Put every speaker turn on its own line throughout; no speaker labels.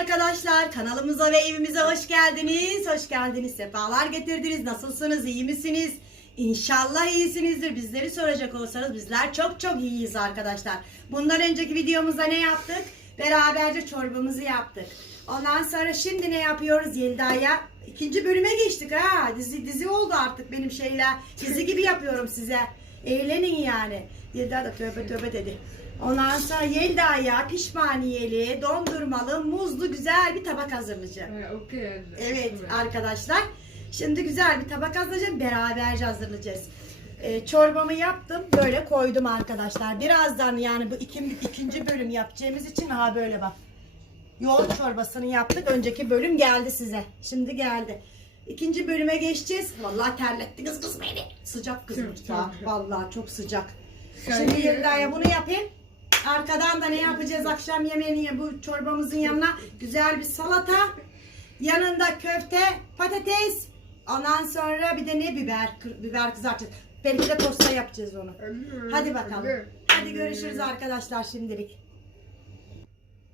arkadaşlar. Kanalımıza ve evimize hoş geldiniz. Hoş geldiniz. Sefalar getirdiniz. Nasılsınız? İyi misiniz? İnşallah iyisinizdir. Bizleri soracak olsanız bizler çok çok iyiyiz arkadaşlar. Bundan önceki videomuzda ne yaptık? Beraberce çorbamızı yaptık. Ondan sonra şimdi ne yapıyoruz Yelda'ya? İkinci bölüme geçtik ha. Dizi dizi oldu artık benim şeyler. Dizi gibi yapıyorum size. Eğlenin yani. Yelda da tövbe tövbe dedi. Ondan sonra Yelda'ya pişmaniyeli, dondurmalı, muzlu güzel bir tabak hazırlayacağım.
Ha, okey.
Evet arkadaşlar. Şimdi güzel bir tabak hazırlayacağım. Beraberce hazırlayacağız. Ee, çorbamı yaptım. Böyle koydum arkadaşlar. Birazdan yani bu ikinci, ikinci bölüm yapacağımız için ha böyle bak. Yoğurt çorbasını yaptık. Önceki bölüm geldi size. Şimdi geldi. İkinci bölüme geçeceğiz. Vallahi terlettiniz kız beni. Sıcak.
Çok, çok.
Vallahi çok sıcak. Şimdi
ye-
Yelda'ya bunu yapayım. Arkadan da ne yapacağız akşam yemeğini bu çorbamızın yanına güzel bir salata. Yanında köfte, patates. Ondan sonra bir de ne biber, biber kızartacağız. Belki de tosta yapacağız onu. Hadi bakalım. Hadi görüşürüz arkadaşlar şimdilik.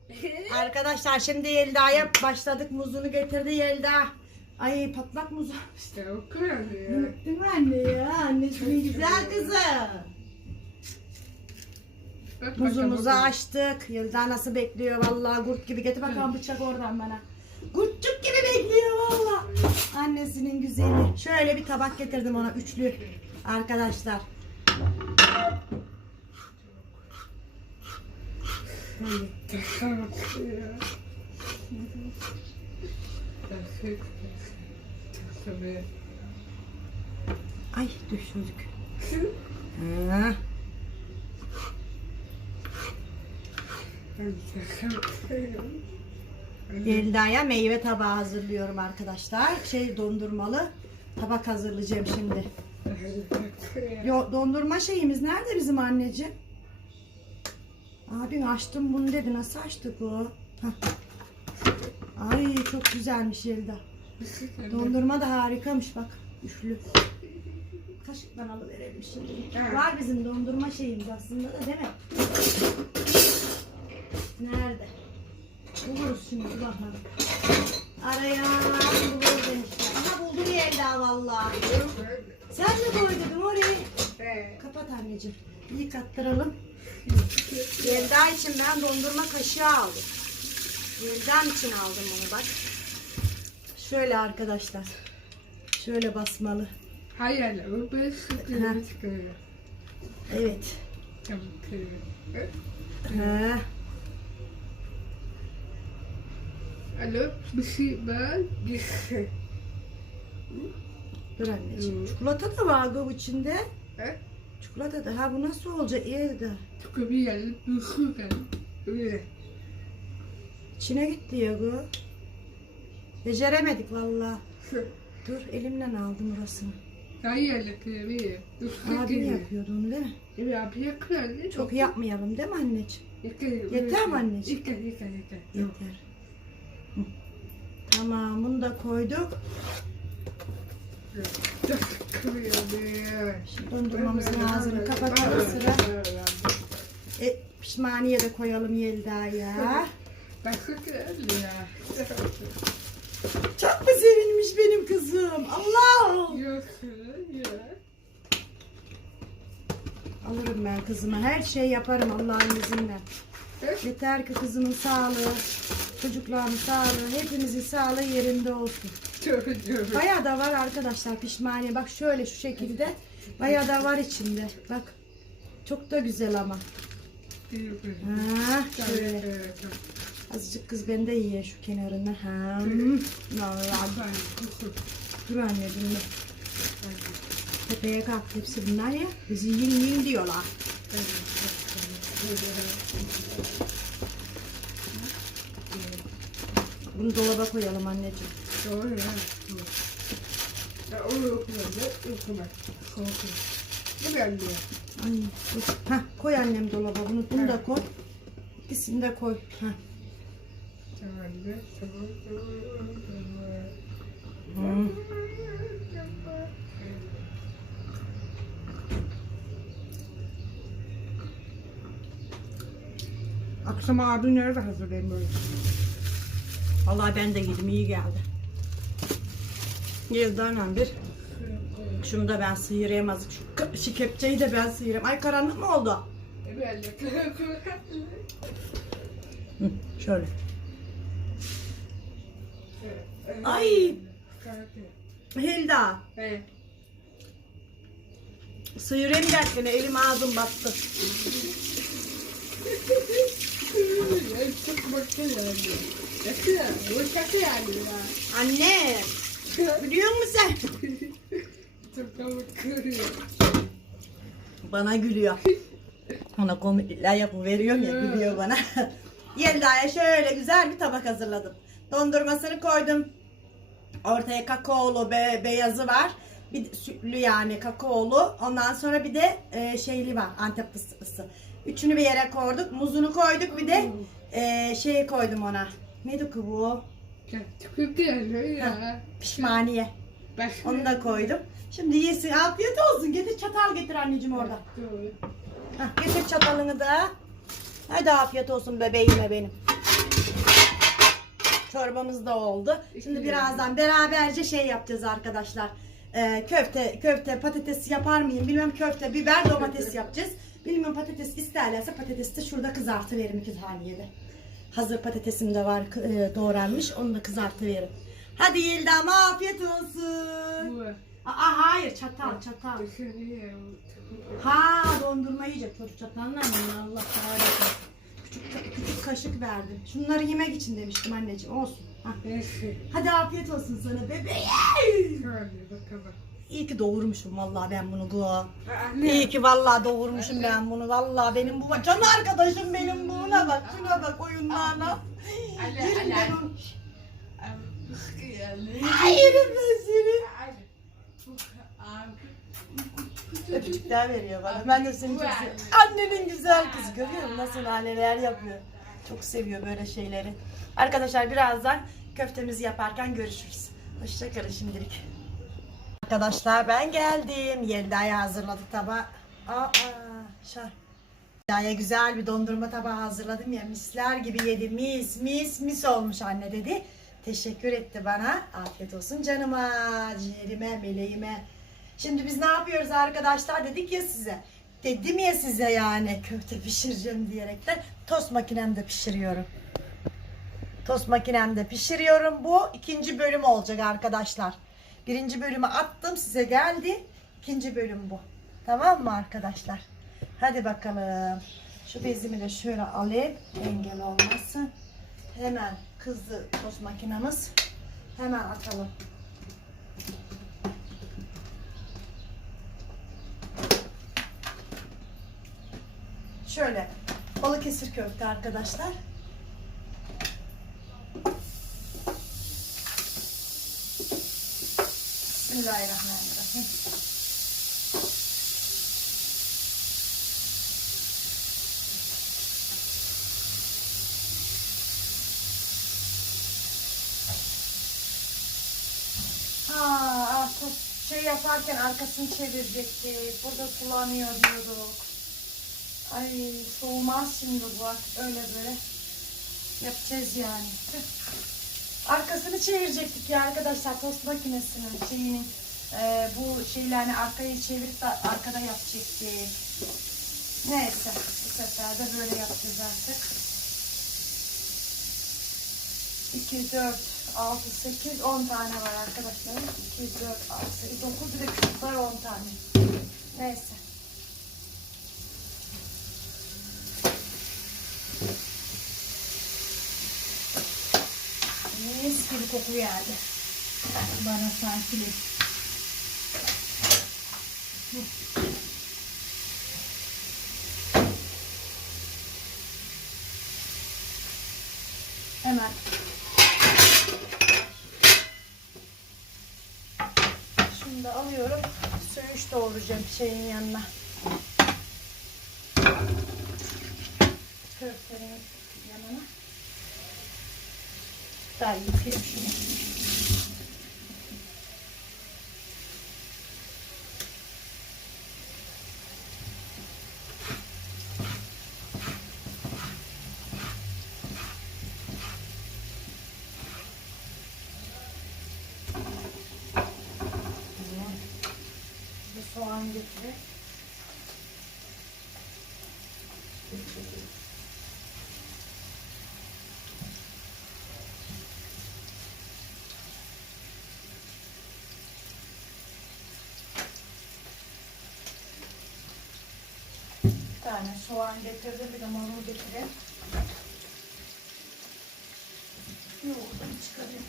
Arkadaşlar şimdi Yelda'ya başladık. Muzunu getirdi Yelda. Ay patlak muz.
İşte okey.
Değil mi anne ya? Annesinin güzel kızı. Muzumuzu açtık. Yılda nasıl bekliyor vallahi kurt gibi. Getir bakalım bıçak oradan bana. Kurtçuk gibi bekliyor vallahi. Annesinin güzeli. Şöyle bir tabak getirdim ona üçlü. Arkadaşlar. Ay düşürdük. Ha. Yelda'ya meyve tabağı hazırlıyorum arkadaşlar. Şey dondurmalı tabak hazırlayacağım şimdi. Yo, dondurma şeyimiz nerede bizim anneciğim? Abim açtım bunu dedi. Nasıl açtık o? Hah. Ay çok güzelmiş Yelda. Dondurma da harikamış bak. Üçlü. Kaşıktan alıverelim şimdi. Var bizim dondurma şeyimiz aslında da değil mi? Nerede? Buluruz şimdi bakalım. Arayan buluruz enişte. Aha buldum Yelda vallahi. Sen de koy dedim orayı. Kapat anneciğim. Yıkattıralım. Yelda için ben dondurma kaşığı aldım. Yelda'm için aldım onu bak. Şöyle arkadaşlar. Şöyle basmalı.
Hayır, ben sıkıntı çıkıyor.
Evet.
Tamam,
Ha.
Alo, bir şey var, bir şey.
Dur anneciğim.
Hmm.
Çikolata da var bu içinde.
He?
Çikolata da. Ha bu nasıl olacak evde?
Çok bir yerli, bir şey geldi. Öyle.
İçine gitti ya bu. Beceremedik valla. Dur elimle aldım orasını.
Hayır, bir
Abim yapıyordu onu değil mi?
Evet, abi yakın.
Çok yapmayalım değil mi anneciğim? Yeter mi anneciğim?
Yeter, yeter, yeter.
Yeter. Tamam bunu da koyduk. Şimdi dondurmamızın ağzını kapatalım sıra. E, pişmaniye de koyalım Yelda'ya. Çok mu sevinmiş benim kızım? Allah! Alırım ben kızıma. Her şey yaparım Allah'ın izniyle. Yeter ki kızımın sağlığı, çocukların sağlığı, hepimizin sağlığı yerinde olsun. Bayağı da var arkadaşlar pişmaniye. Bak şöyle şu şekilde. Bayağı da var içinde. Bak. Çok da güzel ama. Ha, şöyle. Azıcık kız bende yiye şu kenarını. Ha. Vallahi. Dur anneciğim. dur. Tepeye kalk hepsi bunlar ya. Bizi yin yin diyorlar. Bunu dolaba koyalım anneciğim.
Doğru ya. Ya onu ne okuma. Korkma. Bu ben diyor.
Ay. Heh, koy annem dolaba bunu. Bunu da koy. İkisini de koy. Heh.
Tamam tamam, tamam, tamam.
Hı. Akşam abi nerede hazırlayayım böyle? Vallahi ben de yedim iyi geldi. Yıldırım bir. Şunu da ben sıyırayım azıcık. Şu, şu de ben sıyırayım. Ay karanlık mı oldu? Şöyle. Ay Hilda.
Evet.
Sıyırayım derken elim ağzım battı.
Çok bakıyor yani. Yakıyor. Bu şaka yani ya.
Anne. Biliyor musun sen?
Çok bakıyor.
Bana gülüyor. Ona komiklikler yapıveriyorum ya gülüyor bana. Yelda'ya şöyle güzel bir tabak hazırladım. Dondurmasını koydum. Ortaya kakaolu be, beyazı var. Bir sütlü yani kakaolu. Ondan sonra bir de e, şeyli var Antep fıstıklısı. Üçünü bir yere koyduk. Muzunu koyduk bir de e, şey koydum ona. Neydi bu?
Çok bakıyor ya.
Pişmaniye.
Başka-
Onu da koydum. Şimdi yesin. Afiyet olsun. Getir çatal getir anneciğim orada. Hah, getir çatalını da. Hadi afiyet olsun bebeğime benim. Çorbamız da oldu. Şimdi birazdan beraberce şey yapacağız arkadaşlar. Ee, köfte, köfte, patates yapar mıyım bilmem köfte, biber, domates yapacağız. Bilmem patates isterlerse patatesi de şurada kızartıveririm iki saniyede. Hazır patatesim de var e, doğranmış onu da kızartıveririm. Hadi Yelda'ma afiyet olsun.
Bu.
Aa hayır çatal çatal. Ha dondurma yiyecek çocuk çatalına mı? Allah kahretsin. Küçük, küçük kaşık verdim. Şunları yemek için demiştim anneciğim. Olsun. Ha. Hadi afiyet olsun sana bebeğim.
Hadi bakalım.
İyi ki doğurmuşum vallahi ben bunu bu. İyi ki vallahi doğurmuşum ben bunu. Vallahi benim bu can arkadaşım benim buna bak. Şuna bak oyunlarına. Yerim ben onu.
Yani.
Hayır ben seni. Öpücükler veriyor bana. Ben de seni çok seviyorum. Annenin güzel kızı görüyor musun? Nasıl anneler yapıyor. Çok seviyor böyle şeyleri. Arkadaşlar birazdan köftemizi yaparken görüşürüz. Hoşçakalın şimdilik. Arkadaşlar ben geldim. Yelda'ya hazırladık tabağı. Aa, şah. Yelda'ya güzel bir dondurma tabağı hazırladım ya. Misler gibi yedi. Mis mis mis olmuş anne dedi. Teşekkür etti bana. Afiyet olsun canıma, ciğerime, meleğime. Şimdi biz ne yapıyoruz arkadaşlar dedik ya size. Dedim ya size yani köfte pişireceğim diyerekten tost makinemde pişiriyorum. Tost makinemde pişiriyorum. Bu ikinci bölüm olacak arkadaşlar. Birinci bölümü attım size geldi. İkinci bölüm bu. Tamam mı arkadaşlar? Hadi bakalım. Şu bezimi de şöyle alayım. Engel olmasın. Hemen kızdı tost makinamız. Hemen atalım. Şöyle Balıkesir köfte arkadaşlar. Bismillahirrahmanirrahim. Ha, şey yaparken arkasını çevirecektik. Burada sulanıyor diyorduk. Ay soğumaz şimdi bu artık öyle böyle yapacağız yani. Arkasını çevirecektik ya arkadaşlar tost makinesinin şeyinin e, bu şeylerini arkayı çevirip de arkada yapacaktık. Neyse bu sefer de böyle yapacağız artık. 2, 4, 6, 8, 10 tane var arkadaşlar. 2, 4, 6, 8, 9 bir de küçük var 10 tane. Neyse. Mis gibi koku geldi. Bana sanki. Hemen. Şunu da alıyorum. Söğüş doğrayacağım şeyin yanına. Daha yıkayım şey şunu. soğan getirip tane soğan getirdim, bir de marul getireyim. Yoğurdum çıkarayım.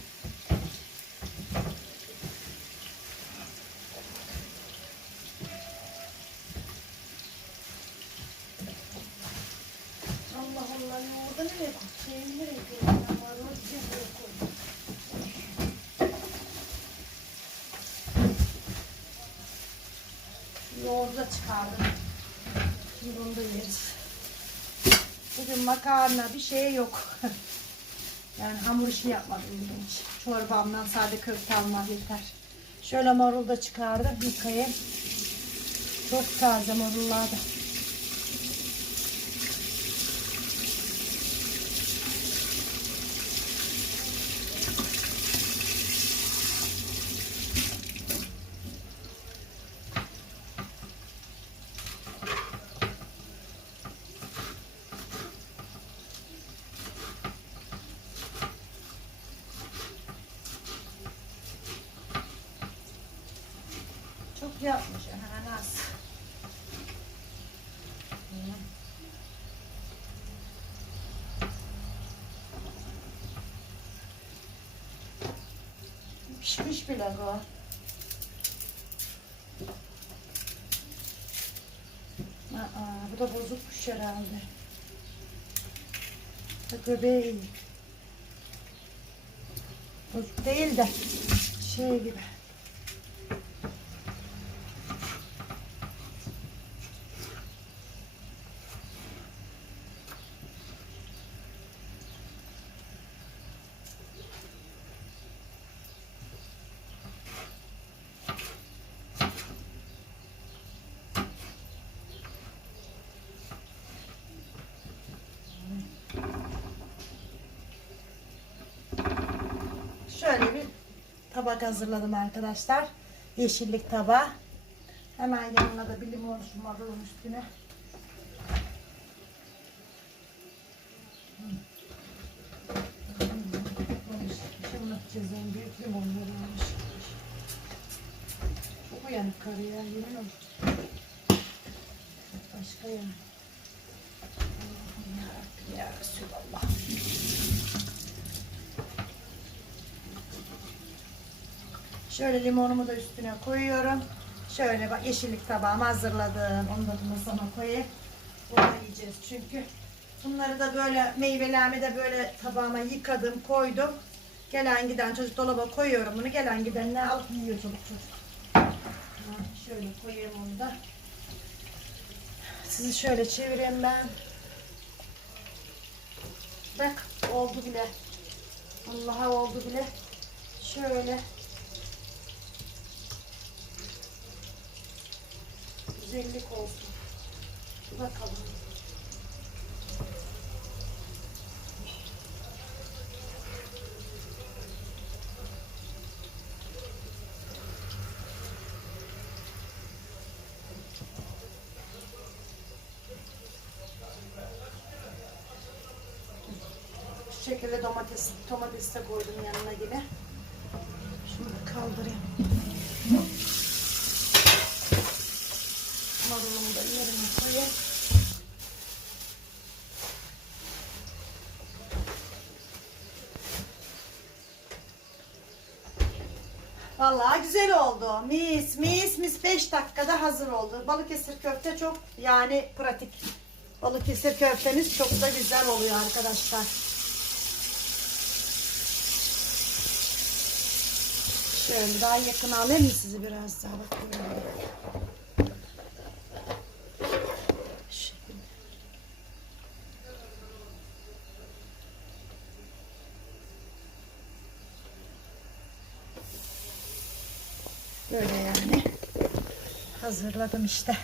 Allah Allah yoğurdu nereye koy? Şeyini nereye koydum? Ben marulu bir buraya koydum. Yoğurdu da çıkardım. Şimdi onu da yeriz. Bugün makarna bir şey yok. yani hamur işi yapmadım hiç. Çorbamdan sadece köfte almak yeter. Şöyle marul da çıkardım. Yıkayayım. Çok taze marullar da. Çok yapmış ananas. Pişmiş bile bu. Aa, bu da bozukmuş herhalde. Bak göbeği. Bozuk değil de şey gibi. Şöyle bir tabak hazırladım arkadaşlar. Yeşillik tabağı. Hemen yanına da bir limon şu marulun üstüne. Şimdi büyük limonları almış. Çok uyanık karı ya yemin olsun. Başka yani. Ya Resulallah. Şöyle limonumu da üstüne koyuyorum. Şöyle bak yeşillik tabağımı hazırladım. Onu da masama koyayım. Bunu yiyeceğiz çünkü. Bunları da böyle meyvelerimi de böyle tabağıma yıkadım, koydum. Gelen giden çocuk dolaba koyuyorum bunu. Gelen giden ne alıp yiyor çocuk çocuk. Şöyle koyayım onu da. Sizi şöyle çevireyim ben. Bak oldu bile. Allah'a oldu bile. Şöyle. Güzellik olsun. Bakalım. Şekilde domates, domates de koydum yanına yine. Şunu da kaldırayım. Marulumu da yerine koyayım. Vallahi güzel oldu. Mis mis mis 5 dakikada hazır oldu. Balıkesir köfte çok yani pratik. Balıkesir köftemiz çok da güzel oluyor arkadaşlar. Şöyle daha yakın alayım mı sizi biraz daha bakıyorum. Şu şekilde. Böyle yani. Hazırladım işte.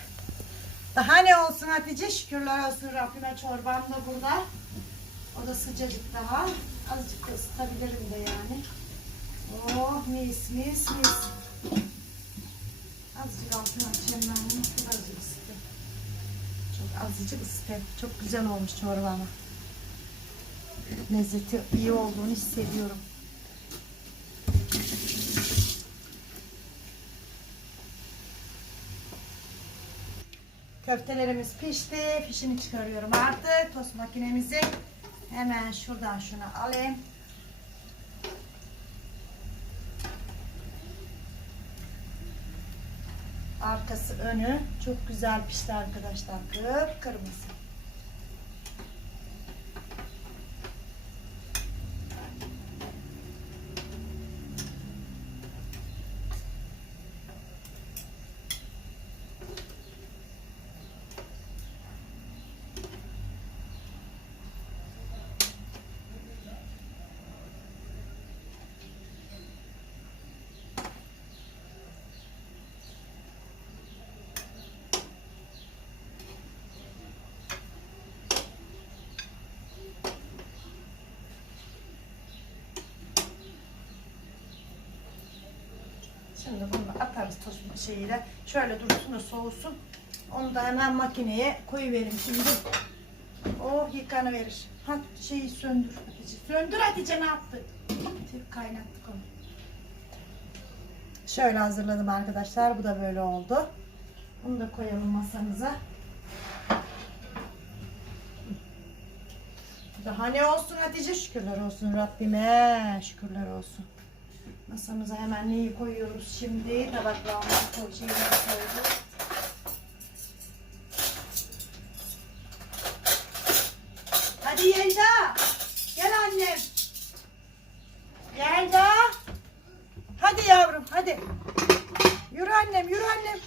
Daha ne olsun Hatice? Şükürler olsun Rabbime çorbam da burada. O da sıcacık daha. Azıcık da ısıtabilirim de yani. Oh mis mis mis. Azıcık altını açayım ben bunu. azıcık ısıtayım. Çok güzel olmuş çorba ama. Lezzeti iyi olduğunu hissediyorum. Köftelerimiz pişti. Fişini çıkarıyorum artık. Tost makinemizi. Hemen şuradan şunu alayım. Arkası önü çok güzel pişti arkadaşlar. Kıpkırmızı. Şimdi şeyiyle. Şöyle dursun da soğusun. Onu da hemen makineye koyuverim şimdi. Oh yıkanıverir. Ha şeyi söndür Hatice. Söndür Hatice ne yaptı? Kaynattık onu. Şöyle hazırladım arkadaşlar. Bu da böyle oldu. Bunu da koyalım masamıza. Daha ne olsun Hatice? Şükürler olsun Rabbime. Şükürler olsun. Masamıza hemen neyi koyuyoruz şimdi? Tabaklarımızı koy, koyduk. Hadi Yelda. Gel annem. Yelda. Hadi yavrum hadi. Yürü annem yürü annem.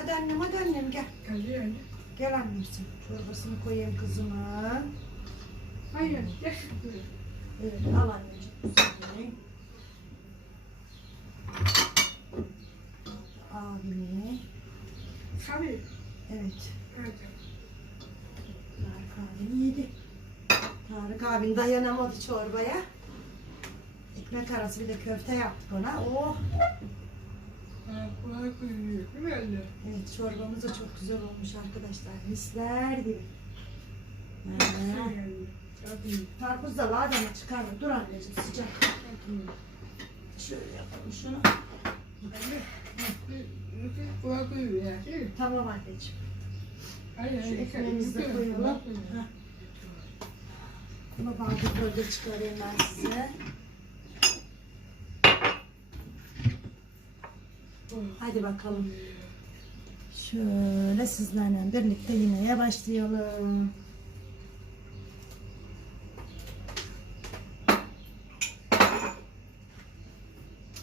Hadi annem hadi annem gel.
Hadi hadi.
Gel sen. Çorbasını koyayım kızıma.
Hayır. Gel.
Evet al anneciğim. Abini.
Tabii.
Evet.
Hadi.
Tarık abini yedi. Tarık abin dayanamadı çorbaya. Ekmek arası bir de köfte yaptık ona. Oh.
Ha, Kulak uyuyor. Değil mi anne?
Evet çorbamız da çok güzel olmuş arkadaşlar. Misler gibi. Ha. Karpuz da var ama çıkarma. Dur anneciğim sıcak. Şöyle yapalım şunu.
Anne. Nasıl kulak ya? Değil mi?
Tamam anneciğim.
Hayır.
Şu
hayır.
ekmeğimizi de
Kulak
koyalım.
uyuyor.
Heh. Bunu çıkarayım ben size. Hadi bakalım. Şöyle sizlerle birlikte yemeye başlayalım.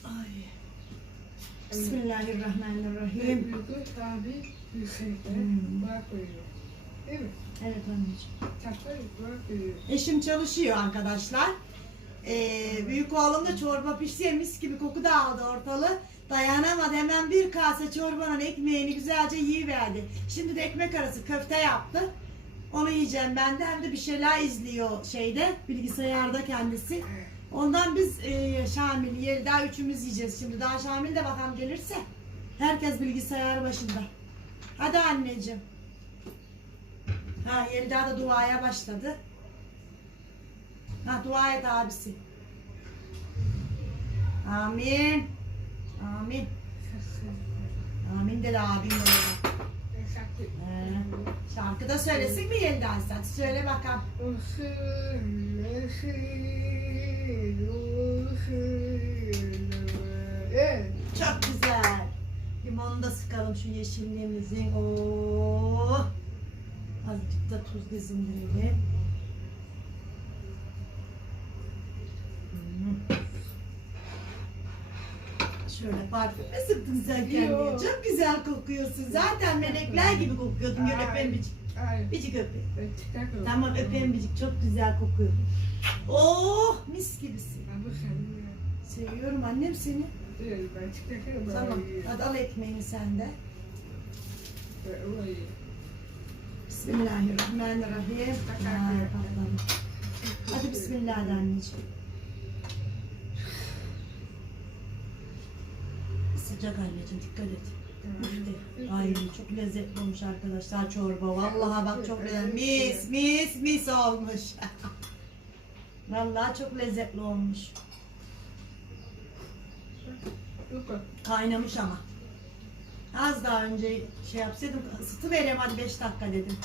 Ay. Bismillahirrahmanirrahim.
Büyük abi yüksekte
Hmm.
Değil mi?
Evet anneciğim.
Kulak uyuyor.
Eşim çalışıyor arkadaşlar. Ee, büyük oğlum da çorba pişti mis gibi koku da aldı ortalığı. Dayanamadı hemen bir kase çorbanın ekmeğini güzelce yiyiverdi. Şimdi de ekmek arası köfte yaptı. Onu yiyeceğim ben de hem de bir şeyler izliyor şeyde bilgisayarda kendisi. Ondan biz e, Şamil, Yelda üçümüz yiyeceğiz şimdi. Daha Şamil de bakalım gelirse. Herkes bilgisayar başında. Hadi anneciğim. Ha Yelda da duaya başladı. Ha dua et abisi. Amin. Amin. Amin dedi abim öyle. Ee, şarkı da söylesin mi yeniden sen? Söyle bakalım. Çok güzel. Limonu da sıkalım şu yeşilliğimizin. Oo. Azıcık da tuz gezindirelim. Hmm. Şöyle parfüme sıktın sen kendine.
Yo.
Çok güzel kokuyorsun. Zaten melekler gibi kokuyordun. Gel
Ay.
öpeyim bicik.
Ay,
Bicik öpeyim.
çıkarım.
Tamam öpeyim bicik. Çok güzel kokuyor. Oh mis gibisin. Seviyorum annem seni.
Ben çıkartırım.
Tamam. Hadi al ekmeğini sen de. Bismillahirrahmanirrahim. Hadi bismillah anneciğim. Sıcak anneciğim dikkat et. Ay çok lezzetli olmuş arkadaşlar çorba. Vallahi bak çok lezzetli. Mis mis mis olmuş. Vallahi çok lezzetli olmuş. Kaynamış ama. Az daha önce şey yapsaydım ısıtı vereyim hadi 5 dakika dedim.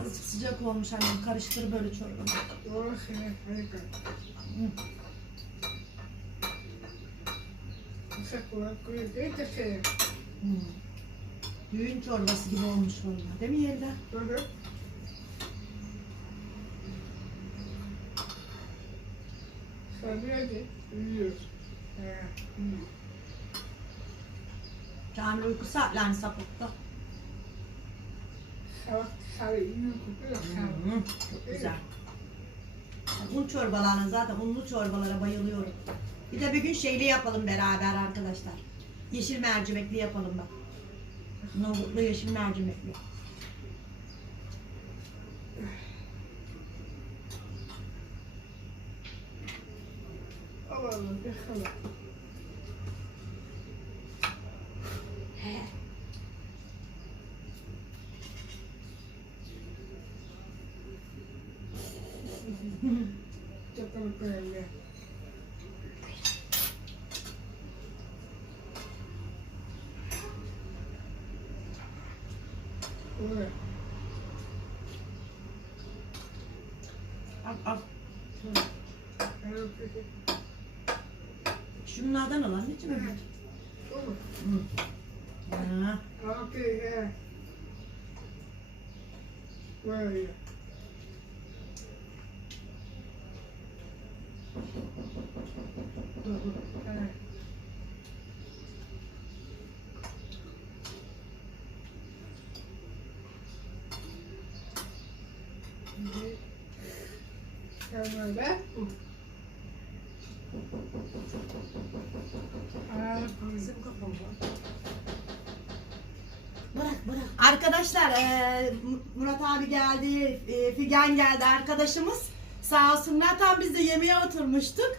Azıcık sıcak olmuş annem karıştır böyle çorbanı.
Olarak koyuyor. De şey.
Hmm. Düğün çorbası gibi olmuş vallahi değil mi Yelda?
Böyle. Sabri hadi. Uyuyoruz. Ha, iyi.
Kamil uyku saatlerini sapıttı.
Sabah sabah iyi kokuyor.
Çok güzel. Un çorbalarına zaten unlu çorbalara bayılıyorum. Bir de bir gün şeyli yapalım beraber arkadaşlar. Yeşil mercimekli yapalım bak. Nohutlu yeşil mercimekli.
Allah Allah. Böyle.
Al al. Şunlardan al anneciğim.
Evet. Olur.
Ha.
Okey, yeah. Böyle. Evet. Şimdi şöyle. Aa,
Bırak bırak. Arkadaşlar eee, Murat abi geldi, eee, Figen geldi arkadaşımız. Sağ olsunlar tam biz de yemeğe oturmuştuk.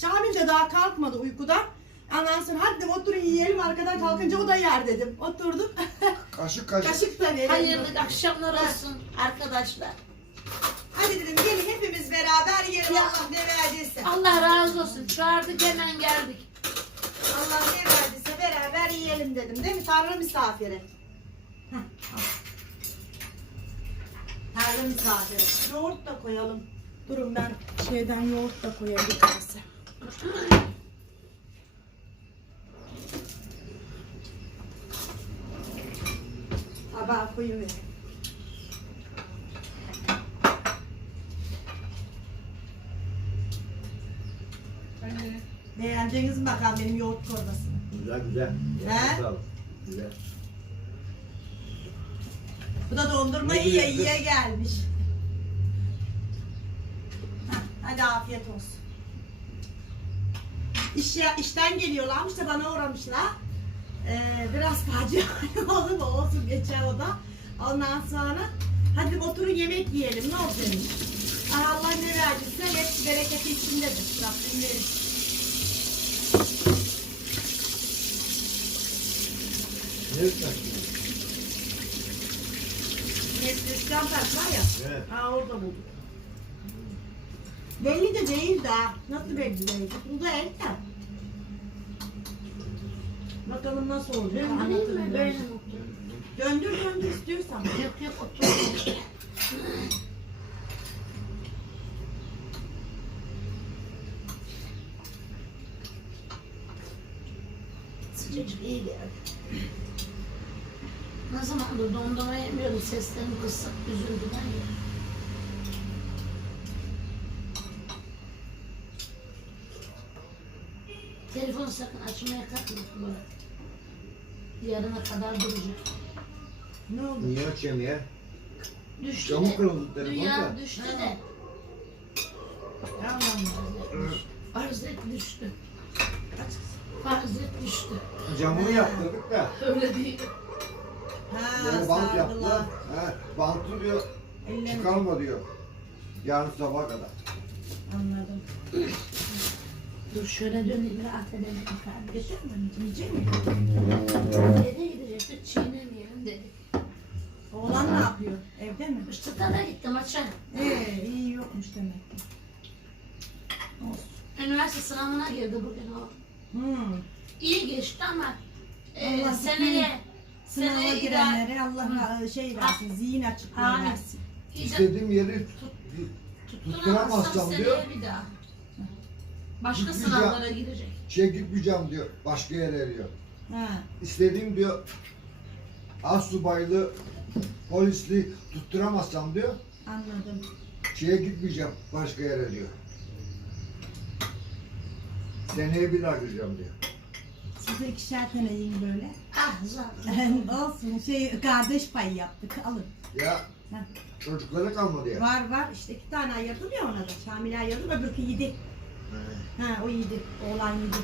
Şamil de daha kalkmadı uykudan. Ondan sonra hadi oturun yiyelim arkadan kalkınca o da yer dedim. Oturduk.
Kaşık kaşık.
Kaşık da verelim.
Hayırlı akşamlar olsun arkadaşlar.
Hadi dedim gelin beraber yiyelim
Ya.
Allah ne verdiyse.
Allah razı olsun. Çağırdık hemen geldik.
Allah ne verdiyse beraber yiyelim dedim değil mi? Tanrı misafiri. Heh, al. Tanrı misafiri. Yoğurt da koyalım. Durun ben şeyden yoğurt da koyayım bir kase. Tabağa koyuver.
Anne.
Beğendiniz mi bakalım benim yoğurt çorbasını?
Güzel güzel.
He?
Sağ ol. Güzel.
Bu da dondurma
Ne
yiye
güzel.
yiye gelmiş. Hadi afiyet olsun. İş, ya- işten geliyorlarmış da bana uğramışlar. Ee, biraz facia oldu da olsun geçer o da. Ondan sonra hadi oturun yemek yiyelim ne olacak? Allah ne verdiyse hep bereketi içindedir. Rabbim verir. Camper var ya.
Evet.
Ha orada bulduk. Belli de değil daha. Nasıl belli değil? Burada el de. Bakalım nasıl olacak. Anlatırım.
Böyle mi?
Döndür döndür istiyorsan.
Yok yok otur. Sıcacık iyi geldi. Zamandır dondurma yemiyorum. Seslerim kısık. Üzüntüden ya. Telefonu sakın açmaya kalkma. Böyle. Yarına kadar duracak.
Ne oldu?
Niye açayım ya?
Düştü
Camı
de.
kırıldı telefon
Dünya
da.
düştü
Ha.
de.
Tamam.
Farzet düştü. Farzet düştü.
Camını yaptırdık da.
Öyle değil.
Ha,
Böyle bant
sardılar.
yaptılar. He, bantı diyor.
Ellerini-
Çıkarma diyor. Yarın sabaha kadar.
Anladım.
Dur şöyle döneyim rahat edelim. Efendim.
Geçer mi? Yiyecek mi?
Nereye gidecektik? Çiğnemeyelim dedik.
Oğlan ne yapıyor? Evde mi?
Istıklara gittim açar.
Ee, iyi yokmuş demek ki. Olsun.
Üniversite sınavına girdi bugün o.
Hmm.
İyi geçti ama e,
Allah
seneye
Sınava
seneye
girenlere Allah şey versin, zihin açıklığı
Amin.
versin.
İstediğim yeri
tutturamazsam
tutturamazsam
seneye
diyor.
bir daha. Başka
Gitmeyeceğim.
sınavlara girecek.
Şey gitmeyeceğim diyor. Başka yere diyor.
Ha.
İstediğim diyor. Az subaylı, polisli tutturamazsam diyor.
Anladım.
Şeye gitmeyeceğim başka yere diyor. Seneye bir daha gireceğim diyor.
Size ikişer tane yiyin böyle.
Ah zaten.
Olsun şey kardeş payı yaptık alın.
Ya
Heh.
çocuklara kalmadı ya.
Var var işte iki tane ayırdım ya ona da. Şamil ayırdım öbürkü yedi.
He.
Ha o yedi. Oğlan yedi.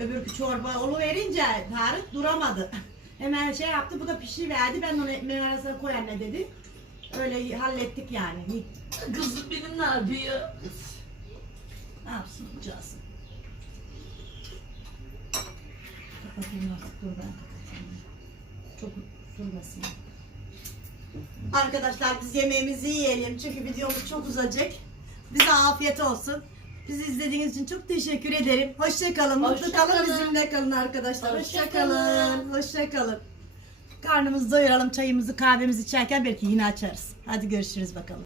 Öbürkü çorba olu verince Tarık duramadı. Hemen şey yaptı bu da pişiriverdi. Ben onu ekmeğin arasına koy anne dedi. Öyle hallettik yani.
Kızım benim ne yapıyor?
Ne yapsın cazı. Kapatayım artık dur ben. Çok durmasın. Arkadaşlar biz yemeğimizi yiyelim çünkü videomuz çok uzayacak. Bize afiyet olsun. Bizi izlediğiniz için çok teşekkür ederim. Hoşça kalın, mutlu
Hoşça
kalın,
kalın.
bizimle kalın arkadaşlar. Hoşça
Hoşça
kalın.
kalın.
Hoşça kalın. Karnımızı doyuralım, çayımızı, kahvemizi içerken belki yine açarız. Hadi görüşürüz bakalım.